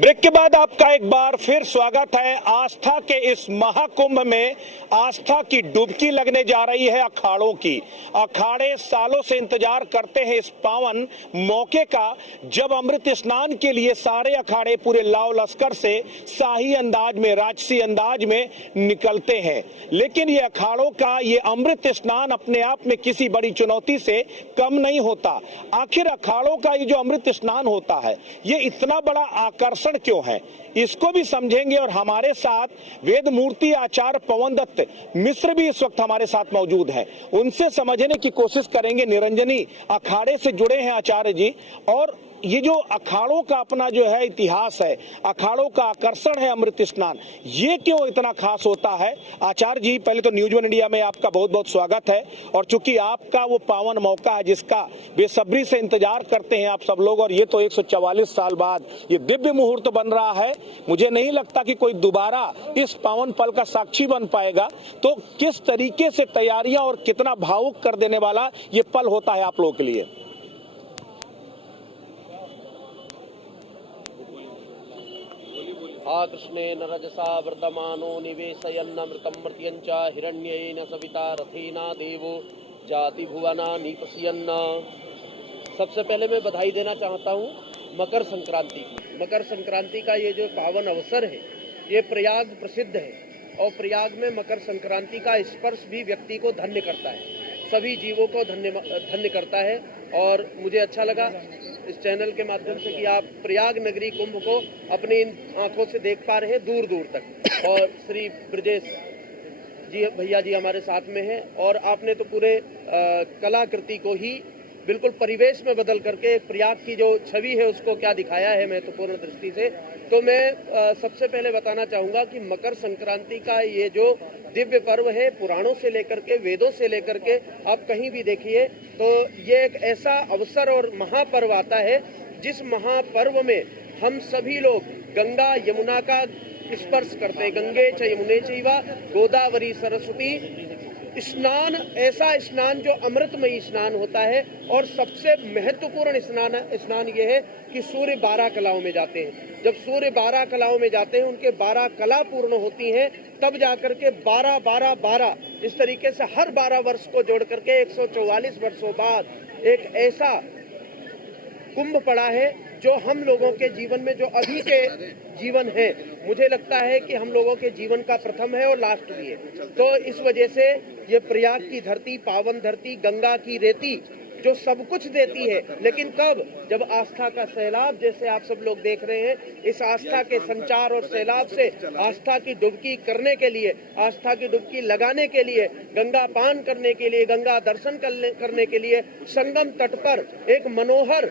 Break के बाद आपका एक बार फिर स्वागत है। आस्था के इस महाकुंभ में आस्था की डुबकी लगने जा रही है अखाड़ों की। अखाड़े सालों से इंतजार करते हैं इस पावन मौके का, जब अमृत स्नान के लिए सारे अखाड़े पूरे लाव लश्कर से शाही अंदाज में, राजसी अंदाज में निकलते हैं। लेकिन ये अखाड़ों का ये अमृत स्नान अपने आप में किसी बड़ी चुनौती से कम नहीं होता। आखिर अखाड़ों का ये जो अमृत स्नान होता है, ये इतना बड़ा आकर्षण क्यों है, इसको भी समझेंगे। और हमारे साथ वेद मूर्ति आचार्य पवन दत्त मिश्र भी इस वक्त हमारे साथ मौजूद हैं, उनसे समझने की कोशिश करेंगे। निरंजनी अखाड़े से जुड़े हैं आचार्य जी, और ये जो अखाड़ों का अपना जो है इतिहास है, अखाड़ों का आकर्षण है अमृत स्नान, ये क्यों इतना खास होता है? आचार्य जी, पहले तो न्यूज़ वन इंडिया में आपका बहुत बहुत स्वागत है। और चूंकि आपका वो पावन मौका है जिसका बेसब्री से इंतजार करते हैं आप सब लोग, और ये तो 144 साल बाद ये दिव्य मुहूर्त बन रहा है। मुझे नहीं लगता कि कोई दोबारा इस पावन पल का साक्षी बन पाएगा। तो किस तरीके से तैयारियां और कितना भावुक कर देने वाला ये पल होता है आप लोगों के लिए? कृष्णेन रजसा वर्धमानो निवेशयन्नमृतं मर्त्यञ्च हिरण्येन सविता रथेना देवो जाति भुवना निपश्यन्न। सबसे पहले मैं बधाई देना चाहता हूँ मकर संक्रांति की। मकर संक्रांति का ये जो पावन अवसर है, ये प्रयाग प्रसिद्ध है, और प्रयाग में मकर संक्रांति का स्पर्श भी व्यक्ति को धन्य करता है, सभी जीवों को धन्य करता है। और मुझे अच्छा लगा इस चैनल के माध्यम से कि आप प्रयाग नगरी कुंभ को अपनी आंखों से देख पा रहे हैं दूर दूर तक। और श्री ब्रजेश जी भैया जी हमारे साथ में हैं, और आपने तो पूरे कलाकृति को ही बिल्कुल परिवेश में बदल करके प्रयाग की जो छवि है उसको क्या दिखाया है महत्वपूर्ण दृष्टि से। तो मैं सबसे पहले बताना चाहूँगा कि मकर संक्रांति का ये जो दिव्य पर्व है, पुराणों से लेकर के, वेदों से लेकर के, आप कहीं भी देखिए तो ये एक ऐसा अवसर और महापर्व आता है जिस महापर्व में हम सभी लोग गंगा यमुना का स्पर्श करते हैं। गंगे च यमुने चैव गोदावरी सरस्वती स्नान, ऐसा स्नान जो अमृतमयी स्नान होता है। और सबसे महत्वपूर्ण स्नान ये है कि सूर्य 12 कलाओं में जाते हैं। जब सूर्य 12 कलाओं में जाते हैं, उनके 12 कला पूर्ण होती हैं, तब जाकर के 12 12 12 इस तरीके से हर 12 वर्ष को जोड़ करके 144 वर्षों बाद एक ऐसा कुंभ पड़ा है जो हम लोगों के जीवन में, जो अभी के जीवन है, मुझे लगता है कि हम लोगों के जीवन का प्रथम है और लास्ट भी है। तो इस वजह से ये प्रयाग की धरती, पावन धरती, गंगा की रेती जो सब कुछ देती है, लेकिन कब? जब आस्था का सैलाब, जैसे आप सब लोग देख रहे हैं, इस आस्था के संचार और सैलाब से आस्था की डुबकी करने के लिए, आस्था की डुबकी लगाने के लिए, गंगा पान करने के लिए, गंगा दर्शन करने के लिए, संगम तट पर एक मनोहर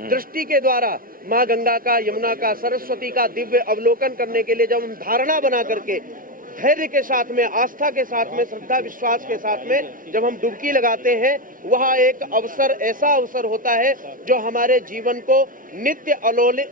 दृष्टि के द्वारा माँ गंगा का, यमुना का, सरस्वती का दिव्य अवलोकन करने के लिए जब हम धारणा बना करके धैर्य के साथ में, आस्था के साथ में, श्रद्धा विश्वास के साथ में जब हम डुबकी लगाते हैं, वह एक अवसर, ऐसा अवसर होता है जो हमारे जीवन को नित्य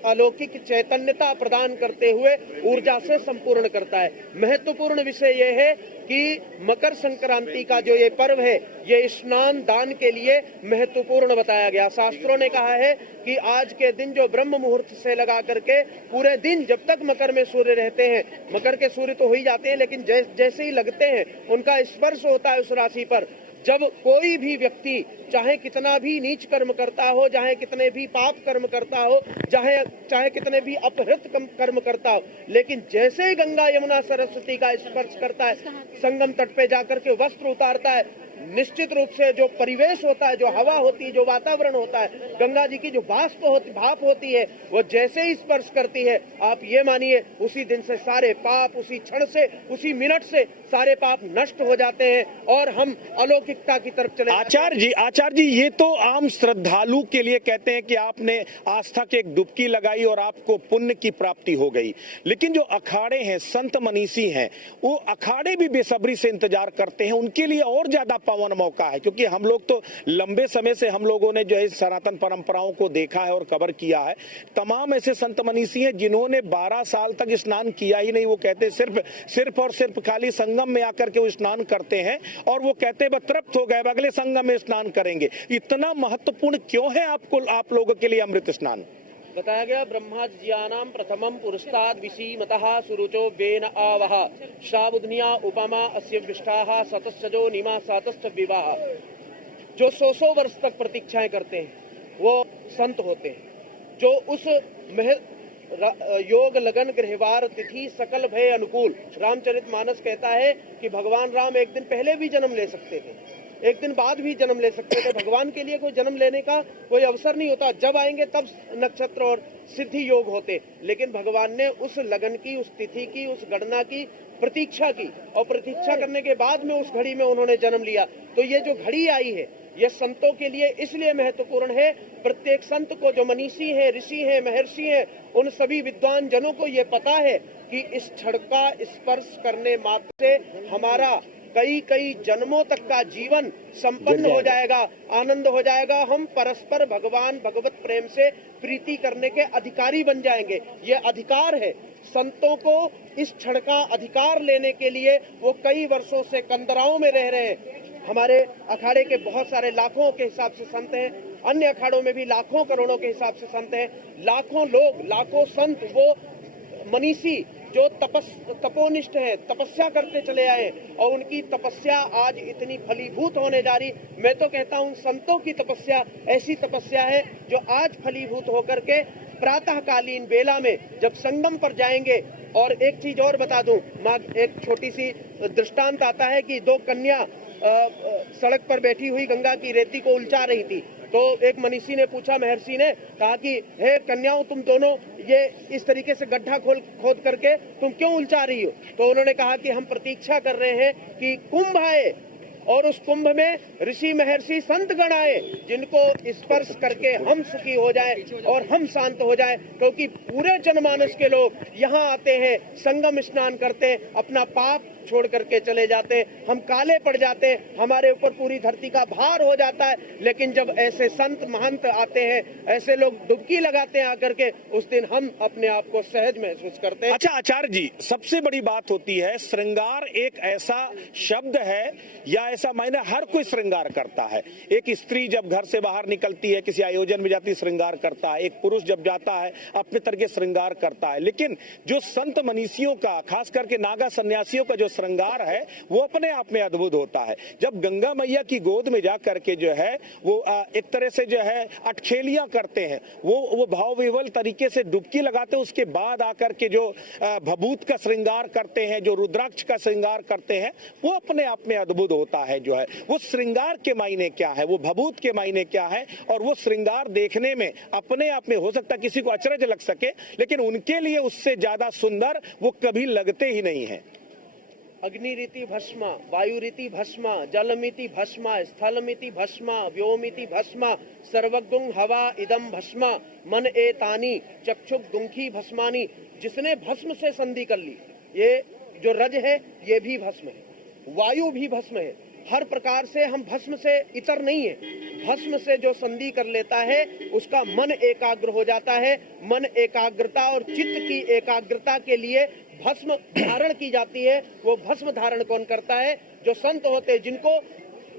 अलौकिक चैतन्यता प्रदान करते हुए ऊर्जा से संपूर्ण करता है। महत्वपूर्ण विषय यह है कि मकर संक्रांति का जो ये पर्व है, ये स्नान दान के लिए महत्वपूर्ण बताया गया। शास्त्रों ने कहा है कि आज के दिन जो ब्रह्म मुहूर्त से लगा करके पूरे दिन, जब तक मकर में सूर्य रहते हैं, मकर के सूर्य तो हो ही जाते हैं, लेकिन जैसे ही लगते हैं उनका स्पर्श होता है उस राशि पर, जब कोई भी व्यक्ति चाहे कितना भी नीच कर्म करता हो, चाहे कितने भी पाप कर्म करता हो, चाहे कितने भी अपहृत कर्म करता हो, लेकिन जैसे ही गंगा यमुना सरस्वती का स्पर्श करता है, संगम तट पे जाकर के वस्त्र उतारता है, निश्चित रूप से जो परिवेश होता है, जो हवा होती है, जो वातावरण होता है, गंगा जी की जो भाप होती है, वो जैसे ही स्पर्श करती है, आप ये मानिए उसी दिन से सारे पाप, उसी क्षण से, उसी मिनट से सारे पाप नष्ट हो जाते हैं और हम अलौकिकता की तरफ चले। आचार्य जी, ये तो आम श्रद्धालु के लिए कहते हैं कि आपने आस्था की एक डुबकी लगाई और आपको पुण्य की प्राप्ति हो गई, लेकिन जो अखाड़े हैं, संत मनीषी हैं, वो अखाड़े भी बेसब्री से इंतजार करते हैं, उनके लिए और ज्यादा पावन मौका है। क्योंकि हम लोग तो लंबे समय से हम लोगों ने जो है सनातन परंपराओं को देखा है और कवर किया है। तमाम ऐसे संत मनीषी हैं जिन्होंने 12 साल तक स्नान किया ही नहीं। वो कहते सिर्फ और सिर्फ खाली संगम में आकर के वो स्नान करते हैं और वो कहते हैं तृप्त हो गए, अगले संगम में स्नान करेंगे। इतना महत्वपूर्ण क्यों है आप लोगों के लिए अमृत स्नान? बताया गया ब्रह्माज्यानाम प्रथमम पुरस्ताद विसीमतः सुरुचो वेन आवह श्रावुधनिया उपमा अस्य विष्ठाः सतश्चजो निमा सातश्च विवाह। जो 100 वर्ष तक प्रतीक्षाएं करते हैं वो संत होते हैं। जो उस योग लगन गृहवार तिथि सकल भय अनुकूल, रामचरितमानस कहता है कि भगवान राम एक दिन पहले भी जन्म ले सकते थे, एक दिन बाद भी जन्म ले सकते थे। भगवान के लिए कोई जन्म लेने का कोई अवसर नहीं होता, जब आएंगे तब नक्षत्र और सिद्धि योग होते। लेकिन भगवान ने उस लगन की, उस तिथि की, उस गणना की प्रतीक्षा की और प्रतीक्षा करने के बाद में उस घड़ी में उन्होंने जन्म लिया। तो ये जो घड़ी आई है ये संतों के लिए इसलिए महत्वपूर्ण है। प्रत्येक संत को, जो मनीषी हैं, ऋषि हैं, महर्षि हैं, उन सभी विद्वान जनों को ये पता है कि इस क्षण का स्पर्श करने मात्र से हमारा कई कई जन्मों तक का जीवन संपन्न हो जाएगा, आनंद हो जाएगा। हम परस्पर भगवान भगवत प्रेम से प्रीति करने के अधिकारी बन जाएंगे। ये अधिकार है संतों को। इस क्षण का अधिकार लेने के लिए वो कई वर्षों से कंदराओं में रह रहे हैं। हमारे अखाड़े के बहुत सारे लाखों के हिसाब से संत हैं, अन्य अखाड़ों में भी लाखों करोड़ों के हिसाब से संत हैं। लाखों लोग, लाखों संत, वो मनीषी जो तपोनिष्ठ है, तपस्या करते चले आए और उनकी तपस्या आज इतनी फलीभूत होने जा रही। मैं तो कहता हूँ संतों की तपस्या ऐसी तपस्या है जो आज फलीभूत होकर के प्रातःकालीन बेला में जब संगम पर जाएंगे। और एक चीज और बता दूं, माँ, एक छोटी सी दृष्टांत आता है कि दो कन्या सड़क पर बैठी हुई गंगा की रेती को उलचा रही थी। तो एक मनीषी ने पूछा, महर्षि ने कहा कि हे कन्याओं, तुम दोनों ये इस तरीके से गड्ढा खोद करके तुम क्यों उलझा रही हो? तो उन्होंने कहा कि हम प्रतीक्षा कर रहे हैं कि कुंभ आए और उस कुंभ में ऋषि महर्षि संत गण आए, जिनको स्पर्श करके हम सुखी हो जाएं और हम शांत हो जाएं। क्योंकि पूरे जनमानस के लोग यहाँ आते हैं, संगम स्नान करते हैं, अपना पाप छोड़ करके चले जाते हैं, हम काले पड़ जाते हैं, हमारे ऊपर पूरी धरती का भार हो जाता है। लेकिन जब ऐसे संत महंत आते हैं, ऐसे लोग डुबकी लगाते हैं आकर के, उस दिन हम अपने आप को सहज महसूस करते हैं। अच्छा आचार्य जी, सबसे बड़ी बात होती है श्रृंगार एक ऐसा शब्द है या ऐसा मायने, हर कोई श्रृंगार करता है। एक स्त्री जब घर से बाहर निकलती है, किसी आयोजन में जाती है, श्रृंगार करता है। एक पुरुष जब जाता है अपने तरह के श्रृंगार करता है। लेकिन जो संत मनीषियों का, खास करके नागा सन्यासियों का जो श्रृंगार है वो अपने आप में अद्भुत होता है। जब गंगा मैया की गोद में जाकर के जो है वो एक तरह से जो है अटखेलियां करते हैं, वो भाव विह्वल तरीके से डुबकी लगाते हैं, उसके बाद आकर के जो भभूत का श्रृंगार करते हैं, जो रुद्राक्ष का श्रृंगार करते हैं, वो अपने आप में अद्भुत होता है। जो है वो श्रृंगार के मायने क्या है, वो भभूत के मायने क्या है, और वो श्रृंगार देखने में अपने आप में हो सकता है किसी को अचरज लग सके, लेकिन उनके लिए उससे ज्यादा सुंदर वो कभी लगते ही नहीं है। अग्निरीति भस्म, वायुरीति भस्म, जलमिति भस्म, स्थलमिति भस्म, व्योमिति भस्म, सर्वगुं हवा इदम भस्म, मन एतानी चक्षुक गुंखी भस्मानी। जिसने भस्म से संधि कर ली, ये जो रज है ये भी भस्म है, वायु भी भस्म है। हर प्रकार से हम भस्म से इतर नहीं है। भस्म से जो संधि कर लेता है उसका मन एकाग्र हो जाता है। मन एकाग्रता और चित्त की एकाग्रता के लिए भस्म धारण की जाती है। वो भस्म धारण कौन करता है? जो संत होते हैं, जिनको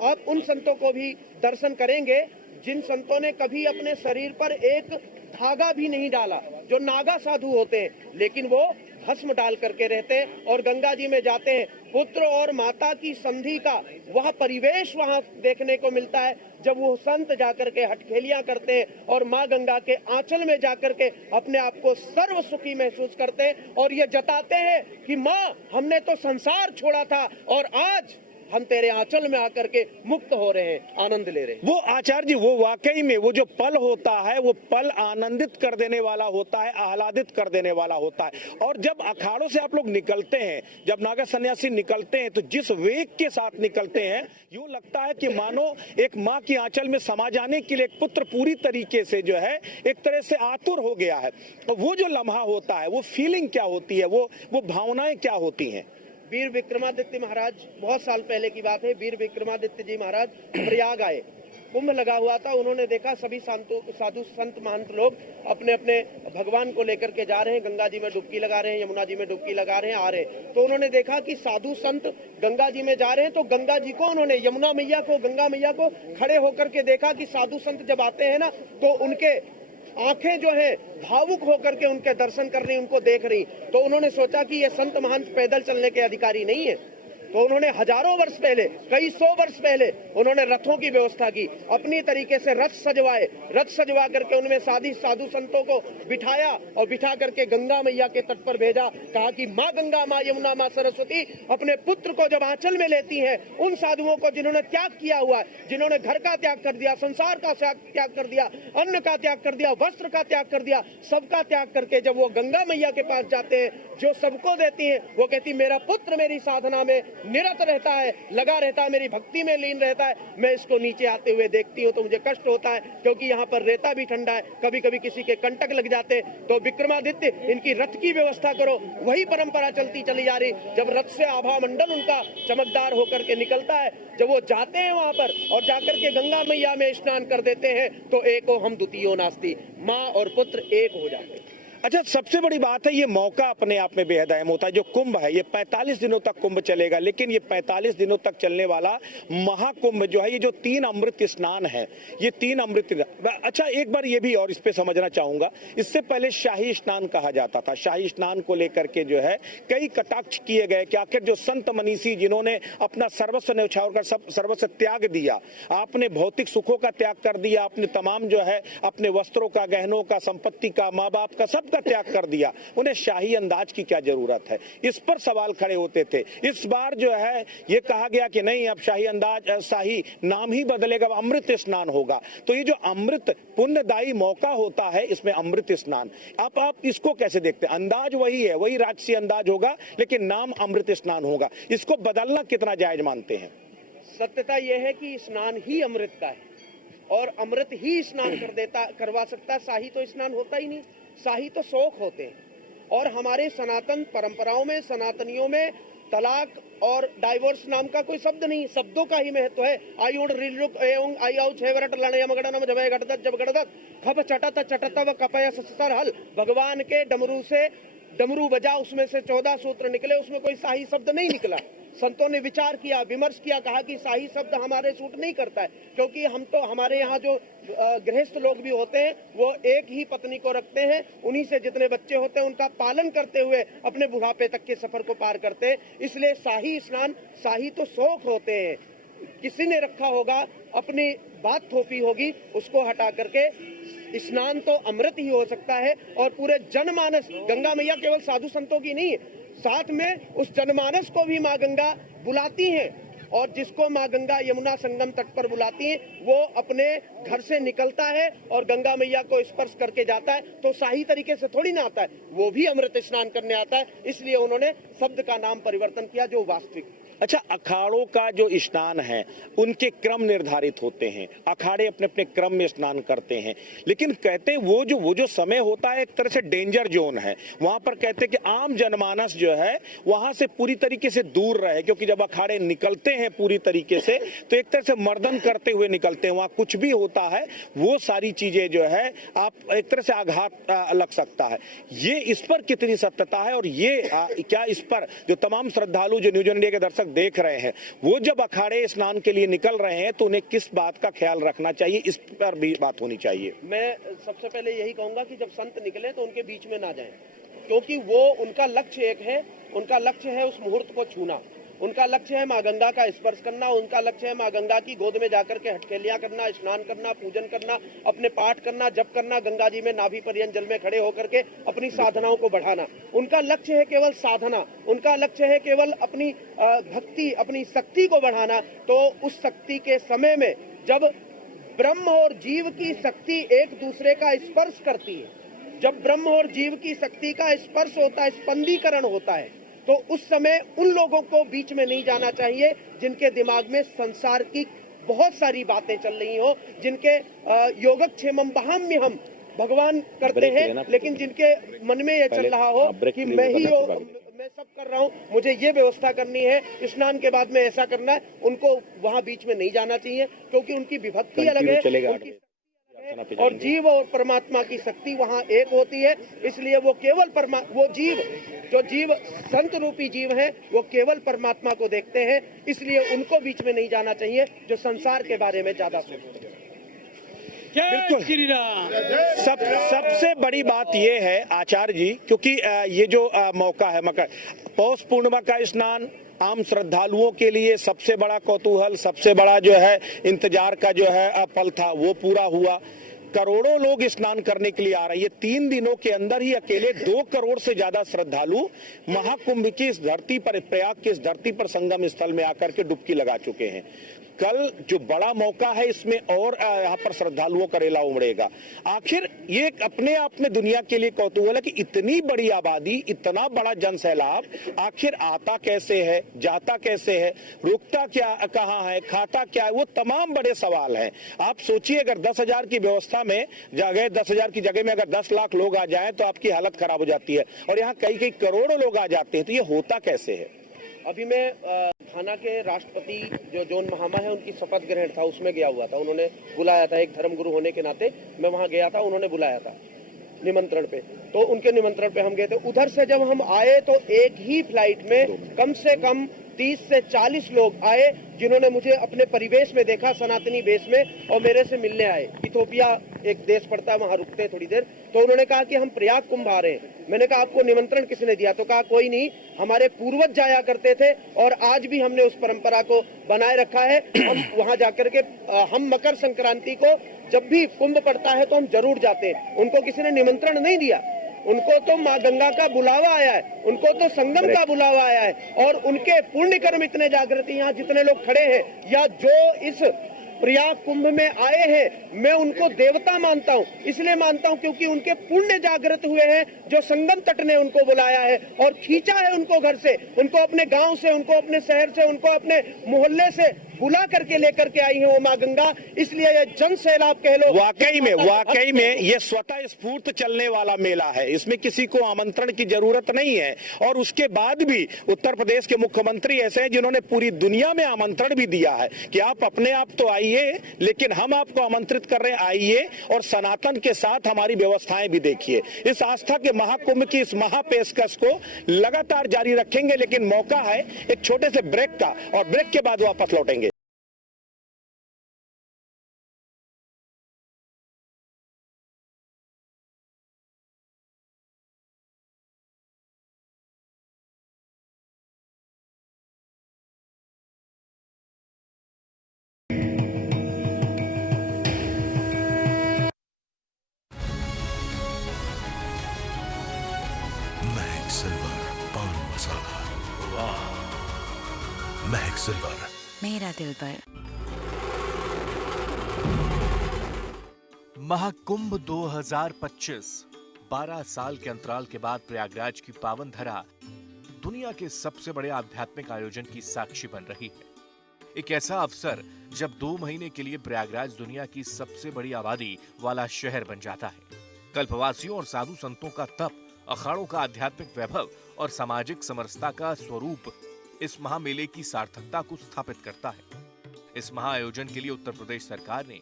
आप उन संतों को भी दर्शन करेंगे जिन संतों ने कभी अपने शरीर पर एक धागा भी नहीं डाला, जो नागा साधु होते हैं, लेकिन वो भस्म डाल करके रहते हैं और गंगा जी में जाते हैं। पुत्र और माता की संधि का वह परिवेश वहां देखने को मिलता है जब वो संत जाकर के हटखेलियां करते हैं और माँ गंगा के आंचल में जाकर के अपने आप को सर्व सुखी महसूस करते हैं और ये जताते हैं कि माँ, हमने तो संसार छोड़ा था और आज हम तेरे आंचल में आकर के मुक्त हो रहे हैं, आनंद ले रहे हैं। वो आचार्य जी, वो वाकई में वो जो पल होता है वो पल आनंदित कर देने वाला होता है, आह्लादित कर देने वाला होता है। और जब अखाड़ों से आप लोग निकलते हैं, जब नागा सन्यासी निकलते हैं, तो जिस वेग के साथ निकलते हैं, यूं लगता है कि मानो एक माँ की आंचल में समा जाने के लिए एक पुत्र पूरी तरीके से जो है एक तरह से आतुर हो गया है। तो वो जो लम्हा होता है, वो फीलिंग क्या होती है, वो भावनाएं क्या होती हैं? वीर विक्रमादित्य महाराज, बहुत साल पहले की बात है, वीर विक्रमादित्य जी महाराज प्रयाग आए, कुंभ लगा हुआ था। उन्होंने देखा सभी साधु संत महंत लोग अपने अपने भगवान को लेकर के जा रहे हैं, गंगा जी में डुबकी लगा रहे हैं, यमुना जी में डुबकी लगा रहे हैं, आ रहे हैं। तो उन्होंने देखा कि साधु संत गंगा जी में जा रहे हैं, तो गंगा जी को उन्होंने, यमुना मैया को, गंगा मैया को खड़े होकर के देखा कि साधु संत जब आते हैं ना, तो उनके आंखें जो है भावुक होकर के उनके दर्शन कर रही, उनको देख रही। तो उन्होंने सोचा कि ये संत महंत पैदल चलने के अधिकारी नहीं है, तो उन्होंने हजारों वर्ष पहले, कई सौ वर्ष पहले उन्होंने रथों की व्यवस्था की, अपनी तरीके से रथ सजवाए, रथ सजवा करके उनमें साधु संतों को बिठाया और बिठा करके गंगा मैया के तट पर भेजा। कहा कि माँ गंगा, माँ यमुना, माँ सरस्वती अपने पुत्र को जब आंचल में लेती हैं, उन साधुओं को जिन्होंने त्याग किया हुआ है, जिन्होंने घर का त्याग कर दिया, संसार का त्याग कर दिया, अन्न का त्याग कर दिया, वस्त्र का त्याग कर दिया, सबका त्याग करके जब वो गंगा मैया के पास जाते हैं, जो सबको देती हैं, वो कहती मेरा पुत्र मेरी साधना में निरत रहता है, लगा रहता है, मेरी भक्ति में लीन रहता है। मैं इसको नीचे आते हुए देखती हूँ तो मुझे कष्ट होता है, क्योंकि यहाँ पर रेता भी ठंडा है, कभी कभी किसी के कंटक लग जाते। तो विक्रमादित्य, इनकी रथ की व्यवस्था करो। वही परंपरा चलती चली जा रही। जब रथ से आभा मंडल उनका चमकदार होकर के निकलता है, जब वो जाते हैं वहां पर और जाकर के गंगा मैया में स्नान कर देते हैं, तो एको हम द्वितीयो नास्ति, माँ और पुत्र एक हो जाते हैं। अच्छा, सबसे बड़ी बात है ये मौका अपने आप में बेहद अहम होता है। जो कुंभ है ये 45 दिनों तक कुंभ चलेगा, लेकिन ये 45 दिनों तक चलने वाला महाकुंभ जो है, ये जो 3 अमृत स्नान है, ये 3 अमृत। अच्छा, एक बार ये भी और इस पे समझना चाहूंगा, इससे पहले शाही स्नान कहा जाता था। शाही स्नान को लेकर के जो है कई कटाक्ष किए गए कि आखिर जो संत मनीषी जिन्होंने अपना सर्वस्व न्यौछावर कर सर्वस्व त्याग दिया, आपने भौतिक सुखों का त्याग कर दिया, आपने तमाम जो है अपने वस्त्रों का, गहनों का, संपत्ति का, माँ बाप का, सब का त्याग कर दिया, उन्हें शाही अंदाज की क्या जरूरत है? इस पर सवाल खड़े होते थे। इस बार जो है ये कहा गया कि नहीं, अब शाही अंदाज, शाही नाम ही बदलेगा, अमृत स्नान होगा। तो ये जो अमृत पुण्यदायी मौका होता है, इसमें अमृत स्नान, आप इसको कैसे देखते हैं? अंदाज वही है, वही राजसी अंदाज होगा, लेकिन नाम अमृत स्नान होगा। इसको बदलना कितना जायज मानते हैं? सत्यता यह है कि स्नान ही अमृत का है और अमृत ही स्नान करवा सकता है। शाही तो स्नान होता ही नहीं। शाही तो शौक होते हैं। और हमारे सनातन परंपराओं में, सनातनियों में तलाक और डाइवोर्स नाम का कोई शब्द नहीं, शब्दों का ही महत्व है। आयुड़ रिलुक एवं आयाउ छेवरट लड़े मगड़न जबे गड़दत जब गड़दत खप चटत चटतव कपय ससर हल। भगवान के डमरू से डमरू बजा, उसमें से 14 सूत्र निकले, उसमें कोई शाही शब्द नहीं निकला। संतों ने विचार किया, विमर्श किया, कहा कि शाही शब्द हमारे सूट नहीं करता है, क्योंकि हम तो, हमारे यहाँ जो गृहस्थ लोग भी होते हैं वो एक ही पत्नी को रखते हैं, उन्हीं से जितने बच्चे होते हैं उनका पालन करते हुए अपने बुढ़ापे तक के सफर को पार करते हैं। इसलिए शाही स्नान, शाही तो शौक होते हैं। किसी ने रखा होगा, अपनी बात थोपी होगी, उसको हटा करके स्नान तो अमृत ही हो सकता है। और पूरे जनमानस, गंगा मैया केवल साधु संतों की नहीं है, साथ में उस जनमानस को भी माँ गंगा बुलाती हैं। और जिसको माँ गंगा यमुना संगम तट पर बुलाती हैं, वो अपने घर से निकलता है और गंगा मैया को स्पर्श करके जाता है, तो शाही तरीके से थोड़ी ना आता है, वो भी अमृत स्नान करने आता है। इसलिए उन्होंने शब्द का नाम परिवर्तन किया, जो वास्तविक। अच्छा, अखाड़ों का जो स्नान है उनके क्रम निर्धारित होते हैं, अखाड़े अपने अपने क्रम में स्नान करते हैं, लेकिन कहते हैं वो जो समय होता है एक तरह से डेंजर जोन है। वहां पर कहते हैं कि आम जनमानस जो है वहां से पूरी तरीके से दूर रहे, क्योंकि जब अखाड़े निकलते हैं पूरी तरीके से तो एक तरह से मर्दन करते हुए निकलते हैं। वहां कुछ भी होता है, वो सारी चीजें जो है आप एक तरह से आघात लग सकता है। ये इस पर कितनी सत्यता है? और ये क्या इस पर जो तमाम श्रद्धालु जो न्यूज इंडिया के दर्शक देख रहे हैं, वो जब अखाड़े स्नान के लिए निकल रहे हैं तो उन्हें किस बात का ख्याल रखना चाहिए, इस पर भी बात होनी चाहिए। मैं सबसे पहले यही कहूंगा कि जब संत निकले तो उनके बीच में ना जाएं, क्योंकि वो, उनका लक्ष्य एक है, उनका लक्ष्य है उस मुहूर्त को छूना, उनका लक्ष्य है माँ गंगा का स्पर्श करना, उनका लक्ष्य है माँ गंगा की गोद में जाकर के हटकेलियां करना, स्नान करना, पूजन करना, अपने पाठ करना, जप करना, गंगा जी में नाभि पर्यंत जल में खड़े होकर के अपनी साधनाओं को बढ़ाना। उनका लक्ष्य है केवल साधना, उनका लक्ष्य है केवल अपनी भक्ति, अपनी शक्ति को बढ़ाना। तो उस शक्ति के समय में जब ब्रह्म और जीव की शक्ति एक दूसरे का स्पर्श करती है, जब ब्रह्म और जीव की शक्ति का स्पर्श होता है, स्पंदीकरण होता है, तो उस समय उन लोगों को बीच में नहीं जाना चाहिए जिनके दिमाग में संसार की बहुत सारी बातें चल रही हो, जिनके योगक्षेमम बहाम्यहम भगवान करते हैं, लेकिन जिनके मन में यह चल रहा हो कि मैं सब कर रहा हूँ, मुझे ये व्यवस्था करनी है, स्नान के बाद में ऐसा करना है, उनको वहां बीच में नहीं जाना चाहिए, क्योंकि उनकी विभक्ति अलग है और जीव और परमात्मा की शक्ति वहाँ एक होती है। इसलिए वो केवल वो जीव, जो जीव संत रूपी जीव हैं, वो केवल परमात्मा को देखते हैं, इसलिए उनको बीच में नहीं जाना चाहिए जो संसार के बारे में ज्यादा सोचते हैं। बिल्कुल सबसे बड़ी बात यह है आचार्य जी, क्योंकि ये जो मौका है मकर पौष पूर्णिमा का स्नान आम श्रद्धालुओं के लिए सबसे बड़ा कौतूहल, सबसे बड़ा जो है इंतजार का जो है पल था, वो पूरा हुआ। करोड़ों लोग स्नान करने के लिए आ रहे हैं। 3 दिनों के अंदर ही अकेले 2 करोड़ से ज्यादा श्रद्धालु महाकुंभ की इस धरती पर, प्रयाग की इस धरती पर संगम स्थल में आकर के डुबकी लगा चुके हैं। कल जो बड़ा मौका है इसमें और यहाँ पर श्रद्धालुओं का रेला उमड़ेगा। आखिर ये अपने आप में दुनिया के लिए कौतूहल है कि इतनी बड़ी आबादी, इतना बड़ा जन सैलाब आखिर आता कैसे है, जाता कैसे है, रुकता क्या कहाँ है, खाता क्या है, वो तमाम बड़े सवाल हैं। आप सोचिए अगर 10,000 की व्यवस्था में जगह 10,000 की जगह में अगर 10 लाख लोग आ जाएं तो आपकी हालत खराब हो जाती है, और यहाँ कई करोड़ों लोग आ जाते हैं, तो ये होता कैसे है। अभी मैं घाना के राष्ट्रपति जो जॉन महामा है उनकी शपथ ग्रहण था, उसमें गया हुआ था। उन्होंने बुलाया था, एक धर्मगुरु होने के नाते मैं वहां गया था, उन्होंने बुलाया था निमंत्रण पे, तो उनके निमंत्रण पे हम गए थे। उधर से जब हम आए तो एक ही फ्लाइट में कम से कम 30 से 40 लोग आए जिन्होंने मुझे अपने परिवेश में देखा, सनातनी वेश में, और मेरे से मिलने आए। इथोपिया एक देश पड़ता है, वहां रुकते थोड़ी देर, तो उन्होंने कहा कि हम प्रयाग कुंभ आ रहे हैं। मैंने कहा आपको निमंत्रण किसने दिया? तो कहा कोई नहीं, हमारे पूर्वज जाया करते थे और आज भी हमने उस परंपरा को बनाए रखा है। हम वहां जाकर के हम मकर संक्रांति को जब भी कुंभ पड़ता है तो हम जरूर जाते हैं। उनको किसी ने निमंत्रण नहीं दिया, उनको तो माँ गंगा का बुलावा आया है, उनको तो संगम का बुलावा आया है, और उनके पुण्य कर्म इतने जागृत यहाँ जितने लोग खड़े हैं या जो इस प्रयाग कुंभ में आए हैं, मैं उनको देवता मानता हूँ। इसलिए मानता हूँ क्योंकि उनके पुण्य जागृत हुए हैं, जो संगम तट ने उनको बुलाया है और खींचा है उनको घर से, उनको अपने गांव से, उनको अपने शहर से, उनको अपने मोहल्ले से बुला करके लेकर के आई है वो माँ गंगा। इसलिए ये जन सैलाब कह लो, वाकई में ये स्वतः स्फूर्त चलने वाला मेला है, इसमें किसी को आमंत्रण की जरूरत नहीं है। और उसके बाद भी उत्तर प्रदेश के मुख्यमंत्री ऐसे हैं जिन्होंने पूरी दुनिया में आमंत्रण भी दिया है कि आप अपने आप तो आइए, लेकिन हम आपको आमंत्रित कर रहे हैं, आइए और सनातन के साथ हमारी व्यवस्थाएं भी देखिए। इस आस्था के महाकुंभ की इस महापेशकश को लगातार जारी रखेंगे, लेकिन मौका है एक छोटे से ब्रेक का, और ब्रेक के बाद वापस लौटेंगे। महक सिल्वर पान मसाला, वाह। महक सिल्वर, मेरा दिल पर। महाकुंभ 2025 12 साल के अंतराल के बाद प्रयागराज की पावन धरा दुनिया के सबसे बड़े आध्यात्मिक आयोजन की साक्षी बन रही है। एक ऐसा अवसर जब 2 महीने के लिए प्रयागराज दुनिया की सबसे बड़ी आबादी वाला शहर बन जाता है। कल्पवासियों और साधु संतों का तप, अखाड़ों का आध्यात्मिक वैभव और सामाजिक समरसता का स्वरूप इस महामेले की सार्थकता को स्थापित करता है। इस महाआयोजन के लिए उत्तर प्रदेश सरकार ने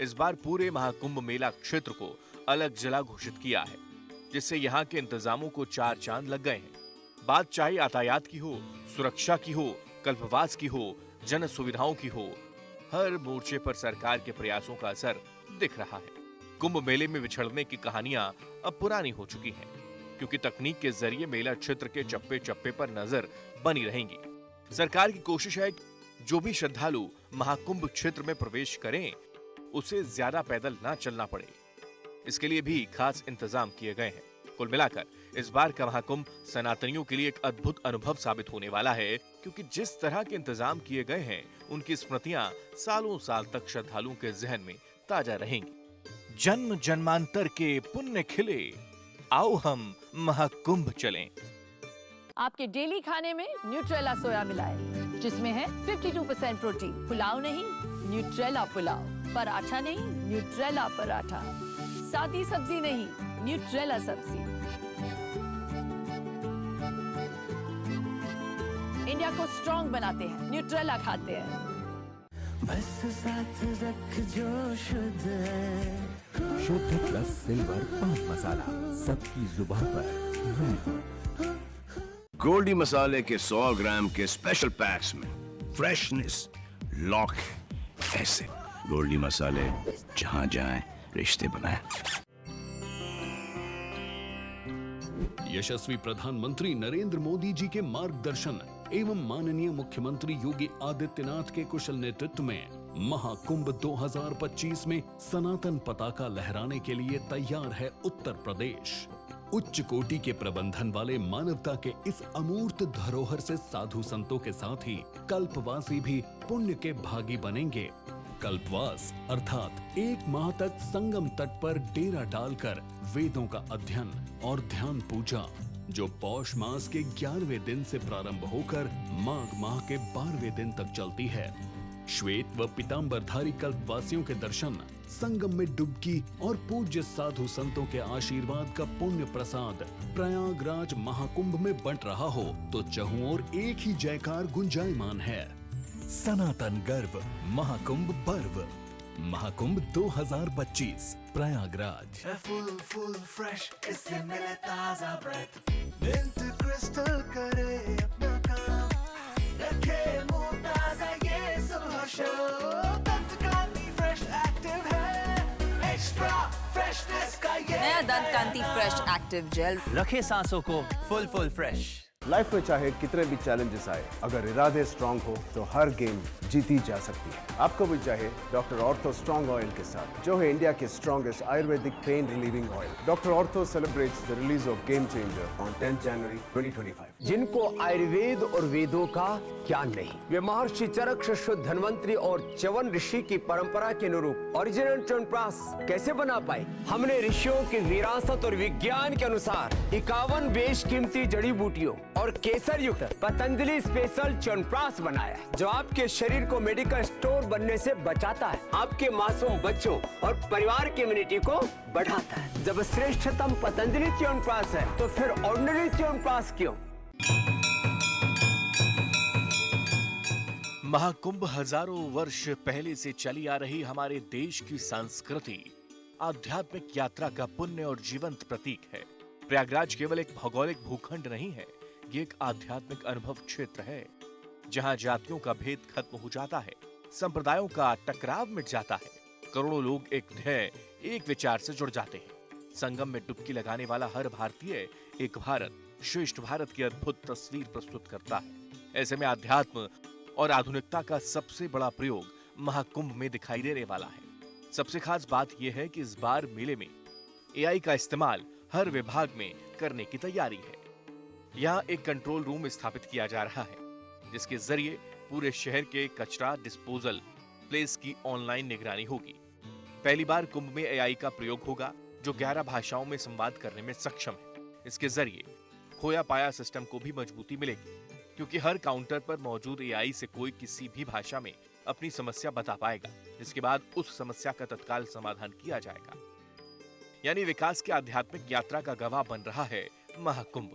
इस बार पूरे महाकुंभ मेला क्षेत्र को अलग जिला घोषित किया है, जिससे यहाँ के इंतजामों को 4 चांद लग गए हैं। बात चाहे यातायात की हो, सुरक्षा की हो, कल्पवास की हो, जन सुविधाओं की हो, हर मोर्चे पर सरकार के प्रयासों का असर दिख रहा है। कुंभ मेले में विछड़ने की कहानियां अब पुरानी हो चुकी हैं, क्योंकि तकनीक के जरिए मेला क्षेत्र के चप्पे चप्पे पर नजर बनी रहेंगी। सरकार की कोशिश है कि जो भी श्रद्धालु महाकुंभ क्षेत्र में प्रवेश करें उसे ज्यादा पैदल ना चलना पड़े। इसके लिए भी खास इंतजाम किए गए हैं। कुल मिलाकर इस बार का महाकुंभ सनातनियों के लिए एक अद्भुत अनुभव साबित होने वाला है, क्योंकि जिस तरह के इंतजाम किए गए हैं उनकी स्मृतियां सालों साल तक श्रद्धालुओं के जहन में ताजा रहेंगी। जन्म जन्मांतर के पुण्य खिले, आओ हम महाकुंभ चलें। आपके डेली खाने में न्यूट्रेला सोया मिलाएं, जिसमें है 52% प्रोटीन। पुलाव नहीं, न्यूट्रेला पुलाव। पराठा नहीं, न्यूट्रेला पराठा। सादी सब्जी नहीं, न्यूट्रेला सब्जी। इंडिया को स्ट्रॉन्ग बनाते हैं, न्यूट्रेला खाते हैं। बस साथ रख जो शुद्ध है। शुद्ध प्लस सिल्वर पान मसाला, सबकी जुबान पर। गोल्डी मसाले के 100 ग्राम के स्पेशल पैक्स में फ्रेशनेस लॉक है। ऐसे गोल्डी मसाले, जहां जाएं रिश्ते बनाएं। यशस्वी प्रधानमंत्री नरेंद्र मोदी जी के मार्गदर्शन एवं माननीय मुख्यमंत्री योगी आदित्यनाथ के कुशल नेतृत्व में महाकुंभ 2025 में सनातन पताका लहराने के लिए तैयार है उत्तर प्रदेश। उच्च कोटि के प्रबंधन वाले मानवता के इस अमूर्त धरोहर से साधु संतों के साथ ही कल्पवासी भी पुण्य के भागी बनेंगे। कल्पवास अर्थात 1 माह तक संगम तट पर डेरा डालकर वेदों का अध्ययन और ध्यान पूजा, जो पौष मास के 11वें दिन से प्रारंभ होकर माघ माह के 12वें दिन तक चलती है। श्वेत व पीतांबरधारी कल्पवासियों के दर्शन, संगम में डुबकी और पूज्य साधु संतों के आशीर्वाद का पुण्य प्रसाद प्रयागराज महाकुंभ में बंट रहा हो तो चहुं ओर एक ही जयकार गुंजायमान है। सनातन गर्व, महाकुंभ पर्व, महाकुंभ 2025 प्रयागराज। फुल फ्रेश, इससे मिले ताजा ब्रेथ, मिंट क्रिस्टल करे अपना काम, रखे मुंह ताजा ये सुबह शो, दंत कांति फ्रेश एक्टिव है, एक्स्ट्रा फ्रेशनेस का ये नया दंत कांति फ्रेश एक्टिव जेल रखे सांसों को फुल फ्रेश। लाइफ में चाहे कितने भी चैलेंजेस आए, अगर इरादे स्ट्रांग हो तो हर गेम जीती जा सकती है। आपको भी चाहे डॉक्टर ऑर्थो स्ट्रॉन्ग ऑयल के साथ, जो है इंडिया के strongest ayurvedic pain relieving oil. Doctor ortho celebrates the release of game changer on 10 January 2025। जिनको आयुर्वेद और वेदों का ज्ञान नहीं, वे महर्षि चरक, शुद्ध धन्वंतरी और च्यवन ऋषि की परंपरा के अनुरूप ओरिजिनल च्यवनप्राश कैसे बना पाए? हमने ऋषियों की विरासत और विज्ञान के अनुसार 51 बेशकीमती जड़ी बूटियों और केसर युक्त पतंजलि स्पेशल च्यवनप्राश बनाया, जो आपके शरीर को मेडिकल स्टोर बनने से बचाता है, आपके मासूम बच्चों और परिवार की इम्यूनिटी को बढ़ाता है। जब श्रेष्ठतम पतंजलि च्यवनप्राश है तो फिर ऑर्डिनरी च्यवनप्राश क्यों? महाकुंभ हजारों वर्ष पहले से चली आ रही हमारे देश की संस्कृति, आध्यात्मिक यात्रा का पुण्य और जीवंत प्रतीक है। प्रयागराज केवल एक भौगोलिक भूखंड नहीं है, ये एक आध्यात्मिक अनुभव क्षेत्र है, जहां जातियों का भेद खत्म हो जाता है, संप्रदायों का टकराव मिट जाता है, करोड़ों लोग एक ध्येय, एक विचार से जुड़ जाते हैं। संगम में डुबकी लगाने वाला हर भारतीय एक भारत श्रेष्ठ भारत की अद्भुत तस्वीर प्रस्तुत करता है। ऐसे में अध्यात्म और आधुनिकता का सबसे बड़ा प्रयोग महाकुंभ में दिखाई देने वाला है। सबसे खास बात यह है कि इस बार मेले में एआई का इस्तेमाल हर विभाग में करने की तैयारी है। यहाँ एक कंट्रोल रूम स्थापित किया जा रहा है, जिसके जरिए पूरे शहर के कचरा डिस्पोजल प्लेस की ऑनलाइन निगरानी होगी। पहली बार कुंभ में एआई का प्रयोग होगा, जो 11 भाषाओं में संवाद करने में सक्षम है। इसके जरिए खोया पाया सिस्टम को भी मजबूती मिलेगी, क्योंकि हर काउंटर पर मौजूद एआई से कोई किसी भी भाषा में अपनी समस्या बता पाएगा, जिसके बाद उस समस्या का तत्काल समाधान किया जाएगा। यानी विकास की आध्यात्मिक यात्रा का गवाह बन रहा है महाकुंभ,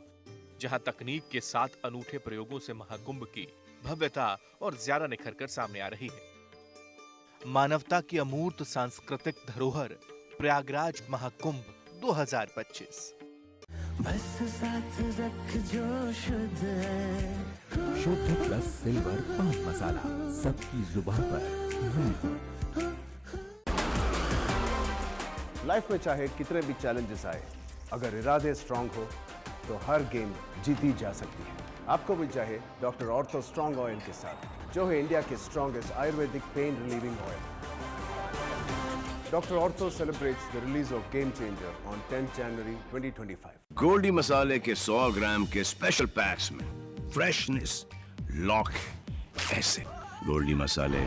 जहां तकनीक के साथ अनूठे प्रयोगों से महाकुंभ की भव्यता और ज्यादा निखर कर सामने आ रही है। मानवता की अमूर्त सांस्कृतिक धरोहर प्रयागराज महाकुंभ 2025। बस साथ रख जो शुद्ध है, शुद्ध प्लस सिल्वर पान मसाला, सबकी जुबान पर। लाइफ में चाहे कितने भी चैलेंजेस आए, अगर इरादे स्ट्रांग हो तो हर गेम जीती जा सकती है। आपको भी चाहे डॉक्टर ऑर्थो स्ट्रॉन्ग ऑयल के साथ, जो है इंडिया के strongest ayurvedic pain relieving oil. Doctor ortho celebrates the release of game changer on 10 January 2025। Goldie मसाले के 100 ग्राम के स्पेशल पैक्स में फ्रेशनेस लॉक है। ऐसे गोल्डी मसाले,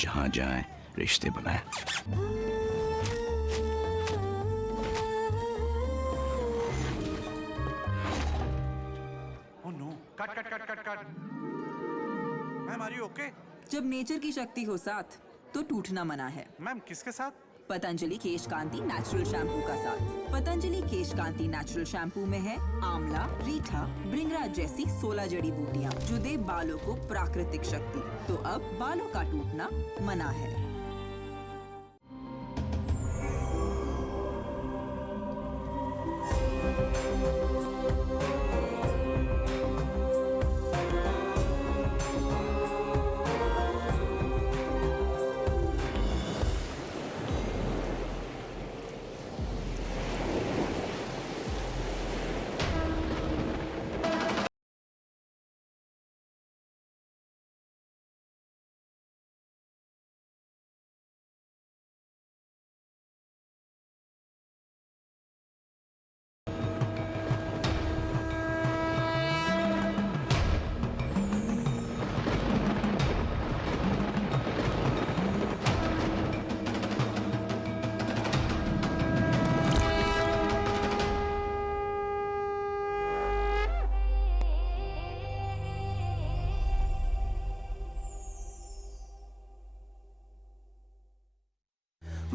जहां जाएं रिश्ते बनाएं। Ma'am are you okay? जब नेचर की शक्ति हो साथ तो टूटना मना है। मैम किसके साथ? पतंजलि केश कांति नेचुरल शैम्पू का साथ। पतंजलि केश कांति नेचुरल शैम्पू में है आंवला, रीठा, भृंगराज जैसी 16 जड़ी बूटियाँ, जो दे बालों को प्राकृतिक शक्ति। तो अब बालों का टूटना मना है।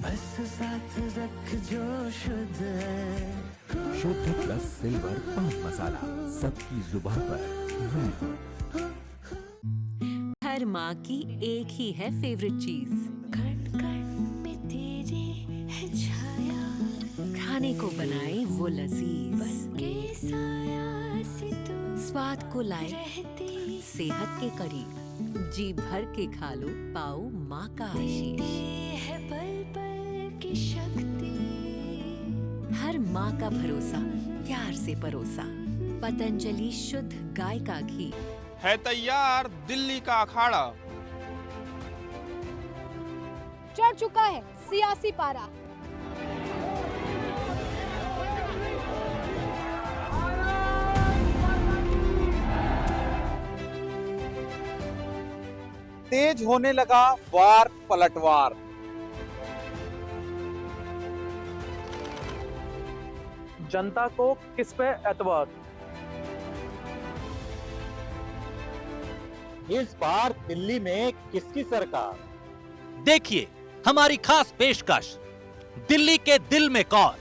बस साथ रख जो शुद्ध है। शुद्ध प्लस सिल्वर पान मसाला, सबकी जुबान पर महक। हर माँ की एक ही है फेवरेट चीज, कण कण में तेरे है छाया, खाने को बनाए वो लजीज, बनके साया से तू स्वाद को लाए रहती, सेहत के करीब, जी भर के खा लो, पाओ माँ का आशीष। है पल पल की शक्ति, हर माँ का भरोसा प्यार से परोसा, पतंजलि शुद्ध गाय का घी। है तैयार दिल्ली का अखाड़ा। चढ़ चुका है सियासी पारा। तेज होने लगा वार पलटवार। जनता को किस पे एतबार? इस बार दिल्ली में किसकी सरकार? देखिए हमारी खास पेशकश, दिल्ली के दिल में कौन।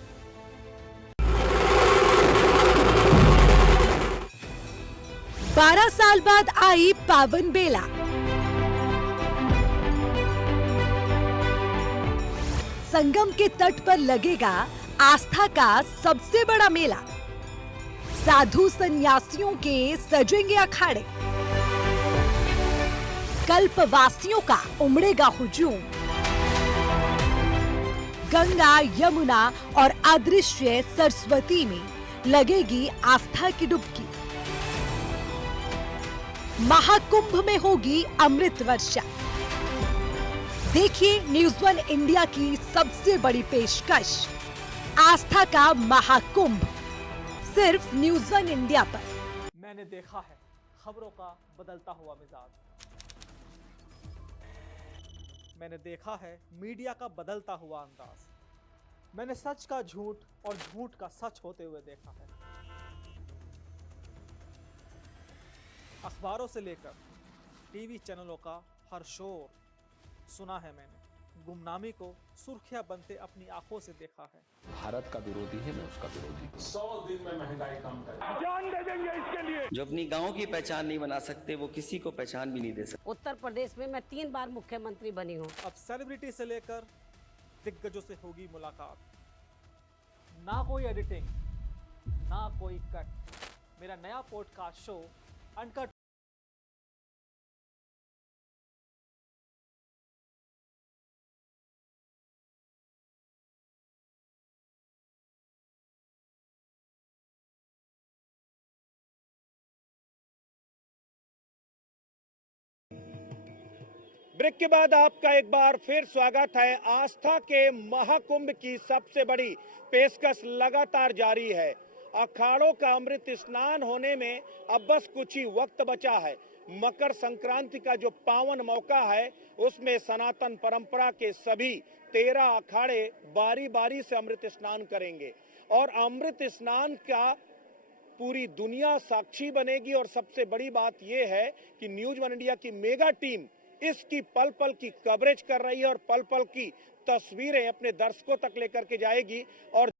बारह साल बाद आई पावन बेला। संगम के तट पर लगेगा आस्था का सबसे बड़ा मेला। साधु संन्यासियों के सजेंगे अखाड़े, कल्पवासियों का उमड़ेगा हुजूम। गंगा, यमुना और अदृश्य सरस्वती में लगेगी आस्था की डुबकी। महाकुंभ में होगी अमृत वर्षा। देखिए न्यूज़ वन इंडिया की सबसे बड़ी पेशकश, आस्था का महाकुंभ, सिर्फ न्यूज़ वन इंडिया पर। मैंने देखा है खबरों का बदलता हुआ मिजाज। मैंने देखा है मीडिया का बदलता हुआ अंदाज। मैंने सच का झूठ और झूठ का सच होते हुए देखा है। अखबारों से लेकर टीवी चैनलों का हर शोर सुना है मैंने। गुमनामी को सुर्खियां बनते अपनी आंखों से देखा है। भारत का विरोधी है, मैं उसका विरोधी। 100 दिन में महंगाई कम करें, जान दे देंगे इसके लिए। जो अपनी गांव की पहचान नहीं बना सकते वो किसी को पहचान भी नहीं दे सकते। उत्तर प्रदेश में मैं 3 बार मुख्यमंत्री बनी हूँ। अब सेलिब्रिटी से लेकर दिग्गजों से होगी मुलाकात। ना कोई एडिटिंग, ना कोई कट। मेरा नया पॉडकास्ट शो अनकट। ब्रेक के बाद आपका एक बार फिर स्वागत है। आस्था के महाकुंभ की सबसे बड़ी पेशकश लगातार जारी है। अखाड़ों का अमृत स्नान होने में अब बस कुछ ही वक्त बचा है। मकर संक्रांति का जो पावन मौका है उसमें सनातन परंपरा के सभी 13 अखाड़े बारी बारी से अमृत स्नान करेंगे और अमृत स्नान का पूरी दुनिया साक्षी बनेगी। और सबसे बड़ी बात यह है कि न्यूज़ वन इंडिया की मेगा टीम इसकी पल पल की कवरेज कर रही है और पल पल की तस्वीरें अपने दर्शकों तक लेकर के जाएगी। और